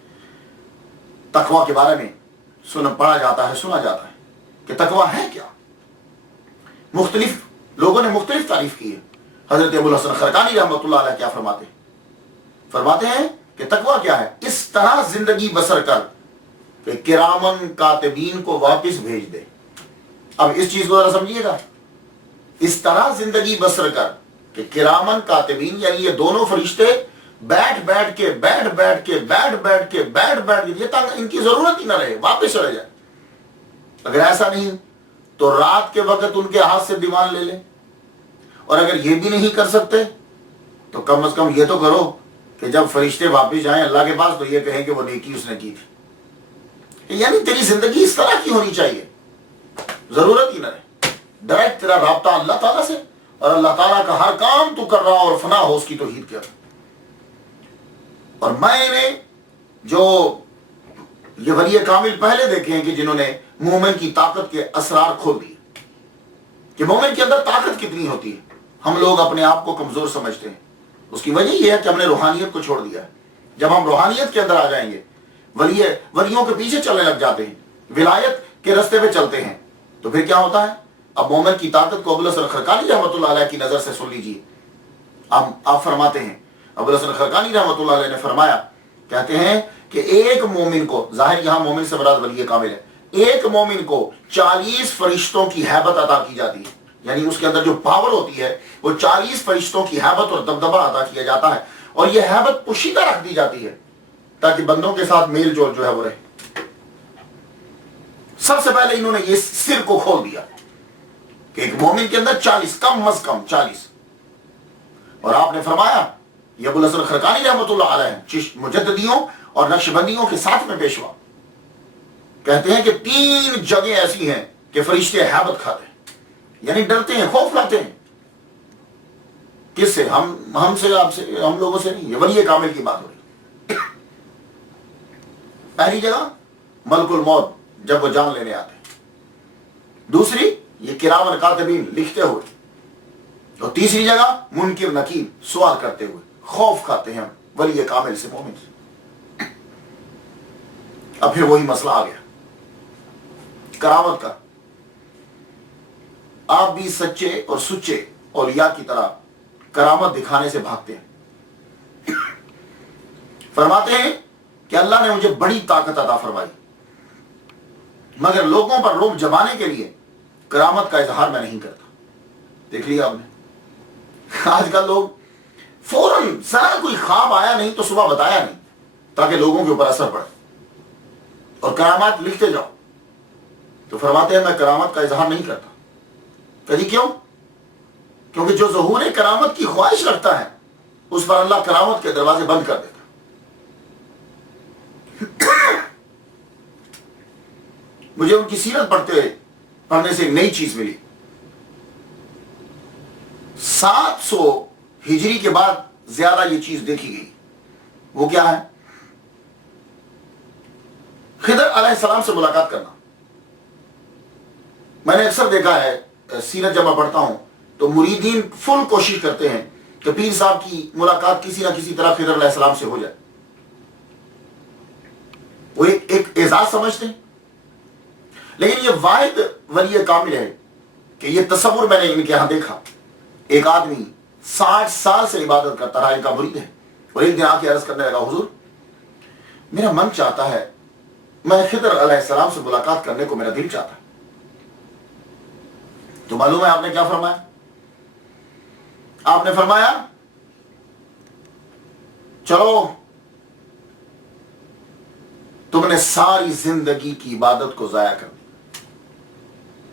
تقویٰ کے بارے میں پڑھا جاتا ہے، سنا جاتا ہے کہ تقویٰ ہے کیا۔ مختلف لوگوں نے مختلف تعریف کی ہے۔ حضرت ابوالحسن خرقانی رحمۃ اللہ علیہ کیا فرماتے ہیں؟ فرماتے ہیں کہ تقویٰ کیا ہے؟ اس طرح زندگی بسر کر کہ کرامن کاتبین کو واپس بھیج دے۔ اب اس چیز کو ذرا سمجھیے گا۔ اس طرح زندگی بسر کر کہ کرامن کاتبین، یعنی یہ دونوں فرشتے بیٹھ بیٹھ کے یہ تک ان کی ضرورت ہی نہ رہے، واپس چلے جائے۔ اگر ایسا نہیں تو رات کے وقت ان کے ہاتھ سے دیوان لے لیں، اور اگر یہ بھی نہیں کر سکتے تو کم از کم یہ تو کرو کہ جب فرشتے واپس جائیں اللہ کے پاس تو یہ کہیں کہ وہ نیکی اس نے کی تھی۔ یعنی تیری زندگی اس طرح کی ہونی چاہیے، ضرورت ہی نہ رہے، ڈائریکٹ تیرا رابطہ اللہ تعالیٰ سے، اور اللہ تعالیٰ کا ہر کام تو کر رہا اور فنا ہو اس کی توحید کر۔ اور میں نے جو یہ ولی کامل پہلے دیکھے ہیں کہ جنہوں نے مومن کی طاقت کے اسرار کھول دیے کہ مومن کے اندر طاقت کتنی ہوتی ہے۔ ہم لوگ اپنے آپ کو کمزور سمجھتے ہیں، اس کی وجہ یہ ہے کہ ہم نے روحانیت کو چھوڑ دیا ہے۔ جب ہم روحانیت کے اندر آ جائیں گے، ولیوں کے پیچھے چلنے لگ جاتے ہیں، ولایت کے رستے پہ چلتے ہیں، تو پھر کیا ہوتا ہے؟ اب مومن کی طاقت کو ابوالحسن خرقانی رحمۃ اللہ علیہ کی نظر سے سن لیجیے۔ آپ فرماتے ہیں، ابوالحسن خرقانی رحمۃ اللہ علیہ نے فرمایا، کہتے ہیں کہ ایک مومن کو، ظاہر یہاں مومن سے مراد ولی کامل ہے، ایک مومن کو 40 فرشتوں کی ہیبت عطا کی جاتی ہے، یعنی اس کے اندر جو پاور ہوتی ہے وہ 40 فرشتوں کی ہیبت اور دبدبہ عطا کیا جاتا ہے، اور یہ ہیبت پوشیدہ رکھ دی جاتی ہے تاکہ بندوں کے ساتھ میل جول جو ہے وہ رہے۔ سب سے پہلے انہوں نے یہ سر کو کھول دیا کہ ایک مومن کے اندر 40 کم از کم 40. اور آپ نے فرمایا یہ ابو الحسن خرقانی رحمۃ اللہ علیہ مجددیوں اور نقشبندیوں کے ساتھ میں پیشوا کہتے ہیں کہ 3 جگہیں ایسی ہیں کہ فرشتے ہیبت کھاتے ہیں، یعنی ڈرتے ہیں، خوف لاتے ہیں. کس سے؟ ہم سے، آپ سے، ہم لوگوں سے نہیں. یہ ولی کامل کی بات ہو رہی. پہلی جگہ ملک الموت جب وہ جان لینے آتے ہیں، دوسری یہ کرام کاتبین لکھتے ہوئے، اور تیسری جگہ منکر نکیر سوال کرتے ہوئے خوف کھاتے ہیں ولی کامل سے، مومن سے. اب پھر وہی مسئلہ آ گیا کرامت کا. آپ بھی سچے اور سچے اولیاء کی طرح کرامت دکھانے سے بھاگتے ہیں. فرماتے ہیں کہ اللہ نے مجھے بڑی طاقت عطا فرمائی، مگر لوگوں پر رعب جمانے کے لیے کرامت کا اظہار میں نہیں کرتا. دیکھ لیا آپ نے، آج کل لوگ فوراً ذرا کوئی خواب آیا نہیں تو صبح بتایا نہیں تاکہ لوگوں کے اوپر اثر پڑے، اور کرامات لکھتے جاؤ. تو فرماتے ہیں میں کرامت کا اظہار نہیں کرتا. کہی کیوں؟ کیونکہ جو ظہور کرامت کی خواہش رکھتا ہے اس پر اللہ کرامت کے دروازے بند کر دیتا. مجھے ان کی سیرت پڑھنے سے ایک نئی چیز ملی. 700 ہجری کے بعد زیادہ یہ چیز دیکھی گئی. وہ کیا ہے؟ خضر علیہ السلام سے ملاقات کرنا. میں نے اکثر دیکھا ہے سیرت جب میں پڑھتا ہوں تو مریدین فل کوشش کرتے ہیں کہ پیر صاحب کی ملاقات کسی نہ کسی طرح خضر علیہ السلام سے ہو جائے. وہ ایک اعزاز سمجھتے ہیں. لیکن یہ واحد ولی کامل ہے کہ یہ تصور میں نے ان کے یہاں دیکھا. ایک آدمی 60 سال سے عبادت کرتا رہا، ان کا مرید ہے، اور ایک دن آ کے عرض کرنے لگا حضور میرا من چاہتا ہے، میں خضر علیہ السلام سے ملاقات کرنے کو میرا دل چاہتا ہے. تو معلوم ہے آپ نے کیا فرمایا؟ آپ نے فرمایا چلو تم نے ساری زندگی کی عبادت کو ضائع کر دی.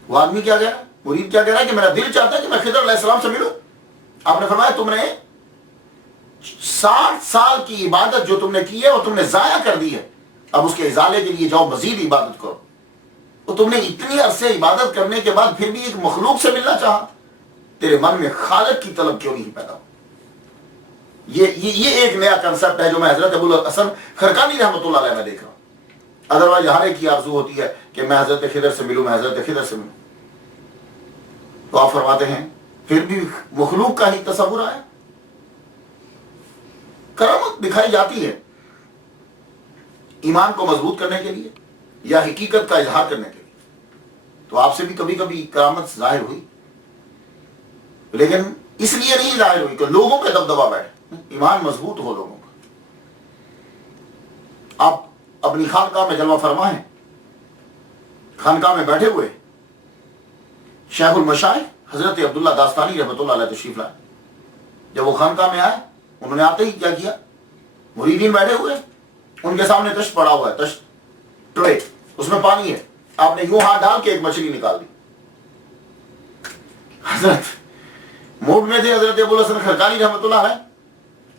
وہ آدمی کیا کہہ رہا ہے؟ مرید کیا کہہ رہا ہے کہ میرا دل چاہتا ہے کہ میں خضر علیہ السلام سے ملوں. آپ نے فرمایا تم نے 60 سال کی عبادت جو تم نے کی ہے وہ تم نے ضائع کر دی ہے. اب اس کے ازالے کے لیے جاؤ، مزید عبادت کرو. تو تم نے اتنی عرصے عبادت کرنے کے بعد پھر بھی ایک مخلوق سے ملنا چاہا. تیرے من میں خالق کی طلب کیوں نہیں پیدا ہو؟ یہ ایک نیا کنسپٹ ہے جو میں حضرت ابو الحسن خرقانی رحمۃ اللہ علیہ میں دیکھ رہا ہوں. ادروائز ہر ایک کی آرزو ہوتی ہے کہ میں حضرت خضر سے ملوں، میں حضرت خضر سے ملوں. تو آپ فرماتے ہیں پھر بھی مخلوق کا ہی تصور آیا. کرامت دکھائی جاتی ہے ایمان کو مضبوط کرنے کے لیے یا حقیقت کا اظہار کرنے کے لیے. تو آپ سے بھی کبھی کبھی کرامت ظاہر ہوئی، لیکن اس لیے نہیں ظاہر ہوئی کہ لوگوں پہ دبدبا بیٹھے. ایمان مضبوط ہو لوگوں کا. آپ اپنی خانقاہ میں جلوہ فرما ہیں، خانقاہ میں بیٹھے ہوئے شیخ المشائخ حضرت عبداللہ داستانی رحمۃ اللہ علیہ تشریف لائے. جب وہ خانقاہ میں آئے انہوں نے آتے ہی کیا کیا؟ مریدین بیٹھے ہوئے، ان کے سامنے تشت پڑا ہوا ہے، تشت ٹرے، اس میں پانی ہے. آپ نے یوں ہاتھ ڈال کے ایک مچھلی نکال دی. حضرت موڈ میں تھے. حضرت ابو الحسن خرقانی رحمۃ اللہ علیہ،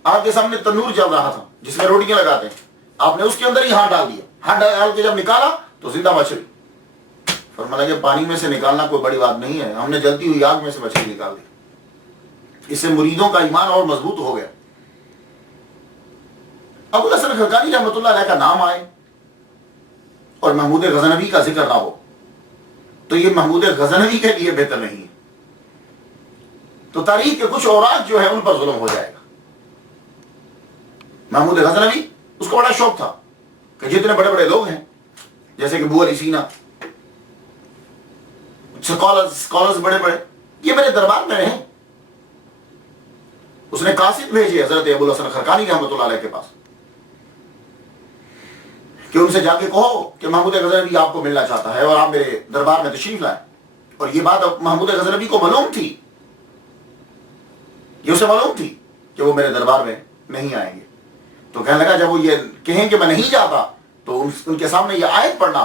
آپ کے سامنے تندور چل رہا تھا جس میں روٹیاں لگاتے ہیں. آپ نے اس کے اندر ہی ہاتھ ڈال دیا. ہاتھ ڈال کے جب نکالا تو زندہ مچھلی. فرمایا کہ پانی میں سے نکالنا کوئی بڑی بات نہیں ہے، ہم نے جلتی ہوئی آگ میں سے مچھلی نکال دی. اس سے مریدوں کا ایمان اور مضبوط ہو گیا. ابو الحسن خرقانی رحمۃ اللہ علیہ کا نام آئے اور محمود غزنوی کا ذکر نہ ہو تو یہ محمود غزنوی کے لیے بہتر نہیں ہے. تو تاریخ کے کچھ اوراق جو ہے ان پر ظلم ہو جائے گا. محمود غزنوی اس کو بڑا شوق تھا کہ جتنے بڑے بڑے لوگ ہیں جیسے کہ ابو علی سینا، اسکالرز بڑے بڑے، یہ میرے دربار میں رہیں. اس نے قاصد بھیجے حضرت ابو الحسن خرقانی رحمۃ اللہ علیہ کے پاس کہ ان سے جا کے کہو کہ محمود غزنوی آپ کو ملنا چاہتا ہے اور آپ میرے دربار میں تشریف لائیں. اور یہ بات محمود غزنوی کو معلوم تھی، یہ اسے معلوم تھی کہ وہ میرے دربار میں نہیں آئیں گے. تو کہنے لگا جب وہ یہ کہیں کہ میں نہیں جاتا تو ان کے سامنے یہ آیت پڑھنا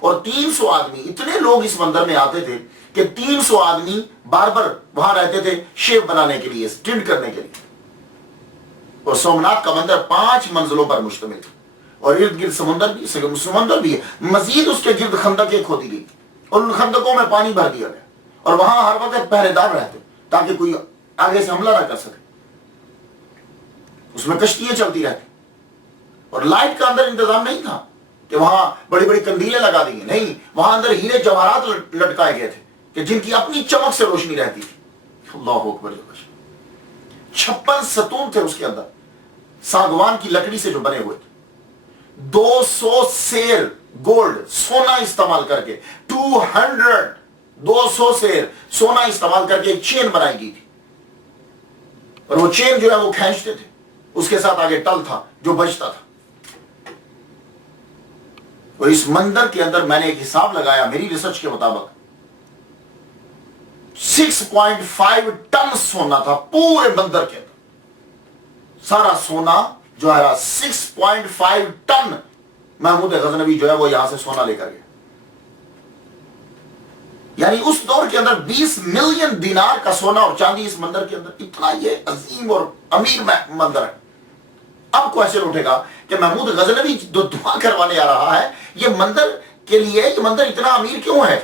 اور 300 آدمی، اتنے لوگ اس مندر میں آتے تھے کہ 300 آدمی باربر وہاں رہتے تھے شیو بنانے کے لیے، ٹنڈ کرنے کے لیے. اور سومناتھ کا مندر 5 منزلوں پر مشتمل تھا اور ارد گرد سمندر بھی ہے. مزید اس کے گرد خندقیں کھودی گئی اور ان خندقوں میں پانی بھر دیا گیا اور وہاں ہر وقت پہرے دار رہتے تاکہ کوئی آگے سے حملہ نہ کر سکے. اس میں کشتیاں چلتی رہتی اور لائٹ کا اندر انتظام نہیں تھا کہ وہاں بڑی بڑی کندیلیں لگا دی گئی، نہیں، وہاں اندر ہیرے جواہرات لٹکائے گئے تھے کہ جن کی اپنی چمک سے روشنی رہتی تھی. اللہ اکبر. 56 ستون تھے اس کے اندر ساگوان کی لکڑی سے جو بنے ہوئے تھے. 200 سیر گولڈ سونا استعمال کر کے 200 سیر سونا استعمال کر کے ایک چین بنائی گئی تھی اور وہ چین جو ہے وہ کھینچتے تھے، اس کے ساتھ آگے ٹل تھا جو بجتا تھا. اور اس مندر کے اندر میں نے ایک حساب لگایا میری ریسرچ کے مطابق 6.5 ٹن سونا تھا پورے مندر کے اندر. سارا سونا جو ہے 6.5 ٹن محمود غزنوی جو ہے وہ یہاں سے سونا لے کر گیا. یعنی اس دور کے اندر 20 ملین دینار کا سونا اور چاندی اس مندر کے اندر. اتنا یہ عظیم اور امیر مندر ہے. اب کوشچن اٹھے گا کہ محمود غزنوی جو دعا کروانے آ رہا ہے یہ مندر کے لیے یہ مندر اتنا امیر کیوں ہے؟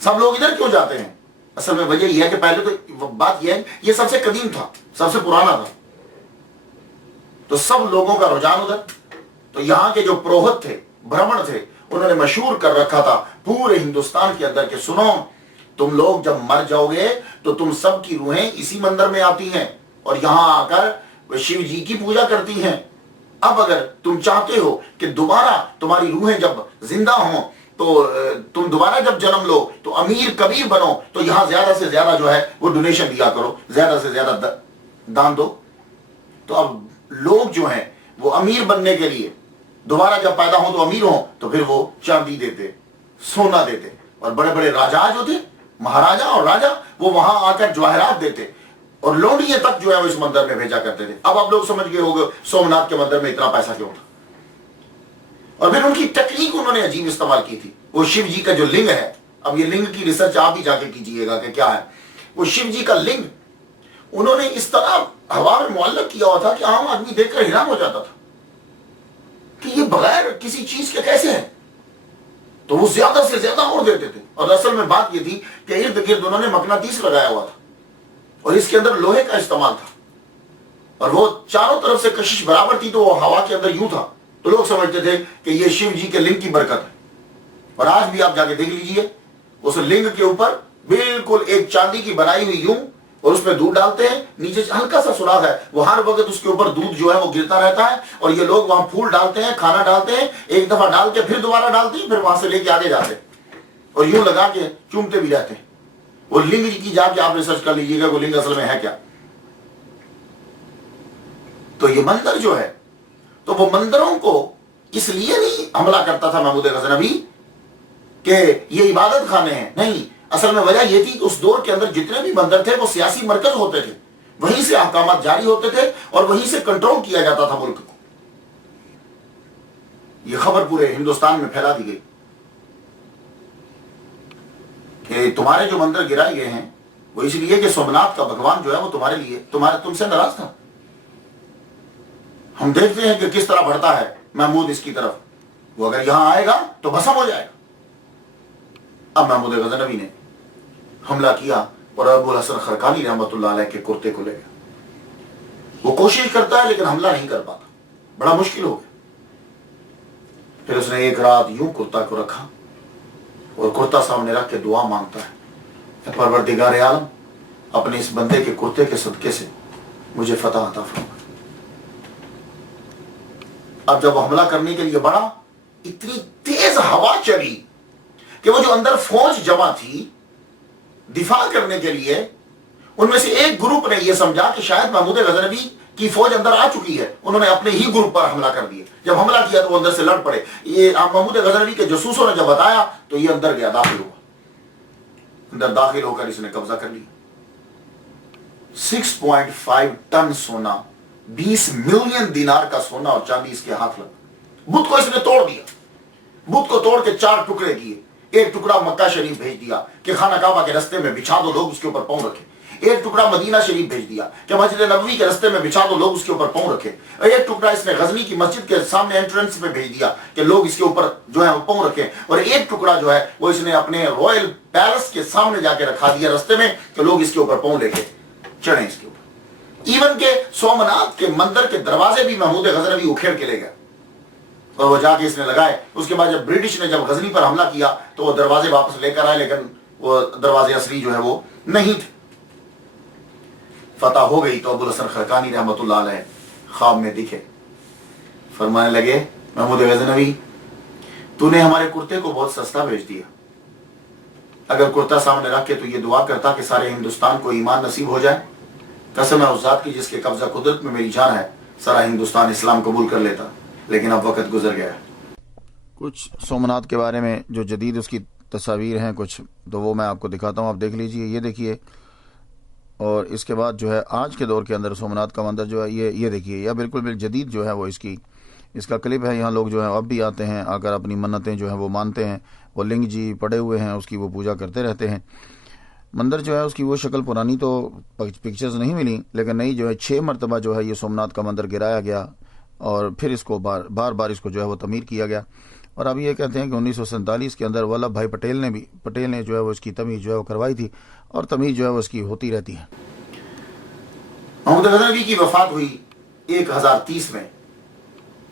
سب لوگ ادھر کیوں جاتے ہیں؟ اصل میں وجہ یہ ہے کہ پہلے تو بات یہ ہے یہ سب سے قدیم تھا، سب سے پرانا تھا، تو سب لوگوں کا رجحان ادھر. تو یہاں کے جو پروہت تھے، برہمن تھے، انہوں نے مشہور کر رکھا تھا پورے ہندوستان کے اندر کہ سنو، تم لوگ جب مر جاؤ گے تو تم سب کی روحیں اسی مندر میں آتی ہیں اور یہاں آ کر شیو جی کی پوجا کرتی ہیں. اب اگر تم چاہتے ہو کہ دوبارہ تمہاری روحیں جب زندہ ہوں تو تم دوبارہ جب جنم لو تو امیر کبیر بنو تو یہاں زیادہ سے زیادہ جو ہے وہ ڈونیشن دیا کرو، زیادہ سے زیادہ دان دو. تو اب لوگ جو ہیں وہ امیر بننے کے لیے دوبارہ جب پیدا ہوں تو امیر ہوں تو پھر وہ چاندی دیتے، سونا دیتے، اور بڑے بڑے راجا جو تھے، مہاراجا اور راجا، وہ وہاں آ کر جواہرات دیتے اور لونڈیے تک جو ہے وہ اس مندر میں بھیجا کرتے تھے. اب آپ لوگ سمجھ گئے ہوگے سومناتھ کے مندر میں اتنا پیسہ کیوں تھا. اور پھر ان کی ٹیکنیک انہوں نے عجیب استعمال کی تھی. وہ شیو جی کا جو لنگ ہے، اب یہ لنگ کی ریسرچ آپ بھی جا کے کیجئے گا کہ کیا ہے. وہ شیو جی کا لنگ انہوں نے اس طرح ہوا میں معلق کیا ہوا تھا کہ عام آدمی دیکھ کر حیران ہو جاتا تھا کہ یہ بغیر کسی چیز کے کیسے ہے. تو وہ زیادہ سے زیادہ اور دیتے تھے. اور اصل میں بات یہ تھی کہ ارد گرد انہوں نے مقناطیس لگایا ہوا تھا اور اس کے اندر لوہے کا استعمال تھا اور وہ چاروں طرف سے کشش برابر تھی تو وہ ہوا کے اندر یوں تھا. تو لوگ سمجھتے تھے کہ یہ شیو جی کے لنگ کی برکت ہے. اور آج بھی آپ جا کے دیکھ لیجئے اس لنگ کے اوپر بالکل ایک چاندی کی بنائی ہوئی یوں، اور اس میں دودھ ڈالتے ہیں، نیچے ہلکا سا سوراخ ہے، وہ ہر وقت اس کے اوپر دودھ جو ہے وہ گرتا رہتا ہے. اور یہ لوگ وہاں پھول ڈالتے ہیں، کھانا ڈالتے ہیں، ایک دفعہ ڈال کے پھر دوبارہ ڈالتے ہیں، پھر وہاں سے لے کے آگے جاتے ہیں اور یوں لگا کے چومتے بھی رہتے ہیں. وہ لنگ کی جا کے آپ ریسرچ کر لیجئے گا وہ لنگ اصل میں ہے کیا. تو یہ مندر جو ہے تو وہ مندروں کو اس لیے نہیں حملہ کرتا تھا محمود غزنوی کہ یہ عبادت خانے ہیں، نہیں. اصل میں وجہ یہ تھی کہ اس دور کے اندر جتنے بھی مندر تھے وہ سیاسی مرکز ہوتے تھے، وہیں سے احکامات جاری ہوتے تھے اور وہیں سے کنٹرول کیا جاتا تھا ملک کو. یہ خبر پورے ہندوستان میں پھیلا دی گئی کہ تمہارے جو مندر گرائے گئے ہیں وہ اس لیے کہ سومناتھ کا بھگوان جو ہے وہ تمہارے لیے تم سے ناراض تھا. ہم دیکھتے ہیں کہ کس طرح بڑھتا ہے محمود اس کی طرف. وہ اگر یہاں آئے گا تو بھسم ہو جائے گا. اب محمود غزنوی نے حملہ کیا اور ابو الحسن خرقانی رحمۃ اللہ علیہ کے کرتے کو لے گیا. وہ کوشش کرتا ہے لیکن حملہ نہیں کر پاتا، بڑا مشکل ہو گیا. پھر اس نے ایک رات یوں کرتا کو رکھا اور کرتا سامنے رکھ کے دعا مانگتا ہے، پروردگار عالم اپنے اس بندے کے کرتے کے صدقے سے مجھے فتح عطا فرما. اب جب وہ حملہ کرنے کے لیے بڑھا، اتنی تیز ہوا چلی کہ وہ جو اندر فوج جمع تھی دفاع کرنے کے لیے، ان میں سے ایک گروپ نے یہ سمجھا کہ شاید محمود غزنوی کی فوج اندر آ چکی ہے. انہوں نے اپنے ہی گروپ پر حملہ کر دیا. جب حملہ کیا تو وہ اندر سے لڑ پڑے. یہ محمود غزنوی کے جاسوسوں نے جب بتایا تو یہ اندر گیا، داخل ہوا. اندر داخل ہو کر اس نے قبضہ کر لیا. 6.5 ٹن سونا، 20 ملین دینار کا سونا اور چاندی اس کے ہاتھ لگا. بت کو اس نے توڑ دیا. بت کو توڑ کے 4 ٹکڑے کیے. ایک ٹکڑا مکہ شریف بھیج دیا کہ خانہ کعبہ کے رستے میں بچھا دو، لوگ اس کے اوپر پاؤں رکھے. ایک ٹکڑا مدینہ شریف بھیج دیا کہ مسجد نبوی کے رستے میں بچھا دو، لوگ اس کے اوپر پاؤں رکھے. اور ایک ٹکڑا اس نے غزنی کی مسجد کے سامنے انٹرنس پہ بھیج دیا کہ لوگ اس کے اوپر جو ہے وہ پاؤں رکھے. اور ایک ٹکڑا جو ہے وہ اس نے اپنے رائل پیلس کے سامنے جا کے رکھا دیا رستے میں کہ لوگ اس کے اوپر پاؤں لے کے چڑھیں اس کے اوپر. ایون کہ سومناتھ کے مندر کے دروازے بھی محمود غزنوی اکھیڑ کے لے گئے اور وہ جا کے اس نے لگائے. اس کے بعد جب برٹش نے جب غزنی پر حملہ کیا تو وہ دروازے واپس لے کر آئے، لیکن وہ دروازے اصلی جو ہے وہ نہیں تھے. فتح ہو گئی تو ابوالحسن خرقانی رحمۃ اللہ علیہ خواب میں دکھے، فرمانے لگے محمود غزنوی تو نے ہمارے کرتے کو بہت سستا بھیج دیا. اگر کرتا سامنے رکھ کے تو یہ دعا کرتا کہ سارے ہندوستان کو ایمان نصیب ہو جائے، قسم ہے اس ذات کی جس کے قبضہ قدرت میں میری جان ہے، سارا ہندوستان اسلام قبول کر لیتا. لیکن اب وقت گزر گیا. کچھ سومناتھ کے بارے میں جو جدید اس کی تصاویر ہیں کچھ، تو وہ میں آپ کو دکھاتا ہوں. آپ دیکھ لیجئے، یہ دیکھیے. اور اس کے بعد جو ہے آج کے دور کے اندر سومناتھ کا مندر جو ہے یہ دیکھیے، یہ بالکل جدید جو ہے وہ اس کا کلپ ہے. یہاں لوگ جو ہے اب بھی آتے ہیں، آ کر اپنی منتیں جو ہیں وہ مانتے ہیں. وہ لنگ جی پڑے ہوئے ہیں، اس کی وہ پوجا کرتے رہتے ہیں. مندر جو ہے اس کی وہ شکل پرانی تو پکچرز نہیں ملی، لیکن نئی جو ہے 6 مرتبہ جو ہے یہ سومناتھ کا مندر گرایا گیا اور پھر اس کو بار بار اس کو جو ہے وہ تعمیر کیا گیا. اور اب یہ کہتے ہیں کہ 1947 کے اندر ولبھ بھائی پٹیل نے جو ہے وہ اس کی تعمیر جو ہے وہ کروائی تھی، اور تعمیر جو ہے وہ اس کی ہوتی رہتی ہے. محمود غزنوی کی وفات ہوئی 1030 میں،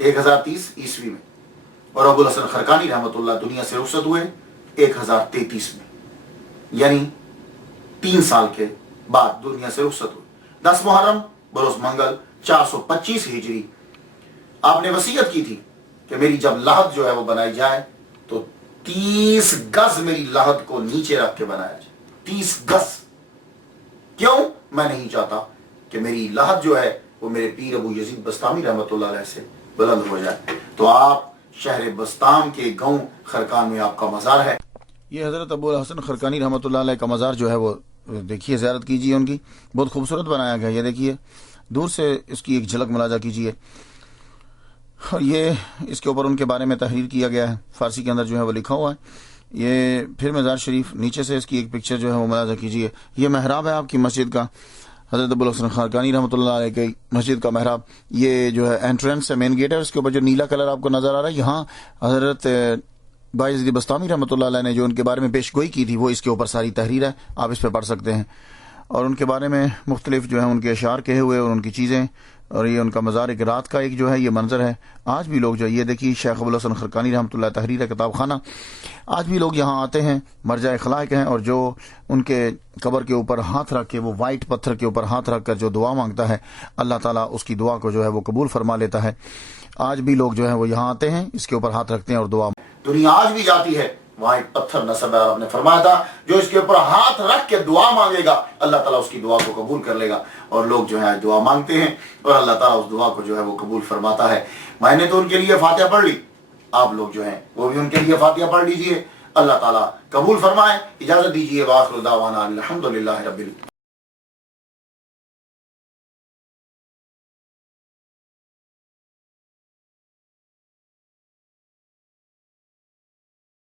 1030 عیسوی میں، اور ابوالحسن خرقانی رحمۃ اللہ دنیا سے رخصت ہوئے 1033 میں، یعنی 3 سال کے بعد دنیا سے رخصت ہوئے. 10 محرم بروز منگل 425 ہجری. آپ نے وصیت کی تھی کہ میری جب لحد جو ہے وہ بنائی جائے تو 30 گز میری لحد کو نیچے رکھ کے بنایا جائے. 30 گز. کیوں؟ میں نہیں چاہتا کہ میری لحد جو ہے وہ میرے پیر ابو یزید بستامی رحمۃ اللہ علیہ سے بلند ہو جائے. تو آپ شہر بستام کے گاؤں خرقان میں آپ کا مزار ہے. یہ حضرت ابوالحسن خرقانی رحمۃ اللہ علیہ کا مزار جو ہے وہ دیکھیے، زیارت کیجیے. ان کی بہت خوبصورت بنایا گیا. یہ دیکھیے، دور سے اس کی ایک جھلک ملاحظہ کیجیے. اور یہ اس کے اوپر ان کے بارے میں تحریر کیا گیا ہے، فارسی کے اندر جو ہے وہ لکھا ہوا ہے. یہ پھر مزار شریف، نیچے سے اس کی ایک پکچر جو ہے وہ ملاحظہ کیجیے. یہ محراب ہے آپ کی مسجد کا، حضرت ابوالحسن خرقانی رحمۃ اللہ علیہ کی مسجد کا محراب. یہ جو ہے انٹرنس ہے، مین گیٹ ہے. اس کے اوپر جو نیلا کلر آپ کو نظر آ رہا ہے، یہاں حضرت بھائی یزید بستامی رحمۃ اللہ علیہ نے جو ان کے بارے میں پیش گوئی کی تھی وہ اس کے اوپر ساری تحریر ہے. آپ اس پہ پڑھ سکتے ہیں. اور ان کے بارے میں مختلف جو ہیں ان کے اشعار کہے ہوئے اور ان کی چیزیں. اور یہ ان کا مزار ایک رات کا ایک جو ہے یہ منظر ہے. آج بھی لوگ جو یہ دیکھیے، شیخ ابوالحسن خرقانی رحمۃ اللہ تحریر کتاب خانہ، آج بھی لوگ یہاں آتے ہیں، مرجع خلائق ہیں. اور جو ان کے قبر کے اوپر ہاتھ رکھ کے، وہ وائٹ پتھر کے اوپر ہاتھ رکھ کر جو دعا مانگتا ہے، اللہ تعالیٰ اس کی دعا کو جو ہے وہ قبول فرما لیتا ہے. آج بھی لوگ جو ہے وہ یہاں آتے ہیں، اس کے اوپر ہاتھ رکھتے ہیں اور دعا. دنیا آج بھی جاتی ہے، وہاں ایک پتھر نصب ہے. آپ نے فرمایا تھا جو اس کے اوپر ہاتھ رکھ کے دعا مانگے گا، اللہ تعالیٰ اس کی دعا کو قبول کر لے گا. اور لوگ جو ہے دعا مانگتے ہیں اور اللہ تعالیٰ اس دعا کو جو ہے وہ قبول فرماتا ہے. میں نے تو ان کے لیے فاتحہ پڑھ لی، آپ لوگ جو ہیں وہ بھی ان کے لیے فاتحہ پڑھ لیجئے. اللہ تعالیٰ قبول فرمائے. اجازت دیجئے. وآخر دعوانا الحمدللہ رب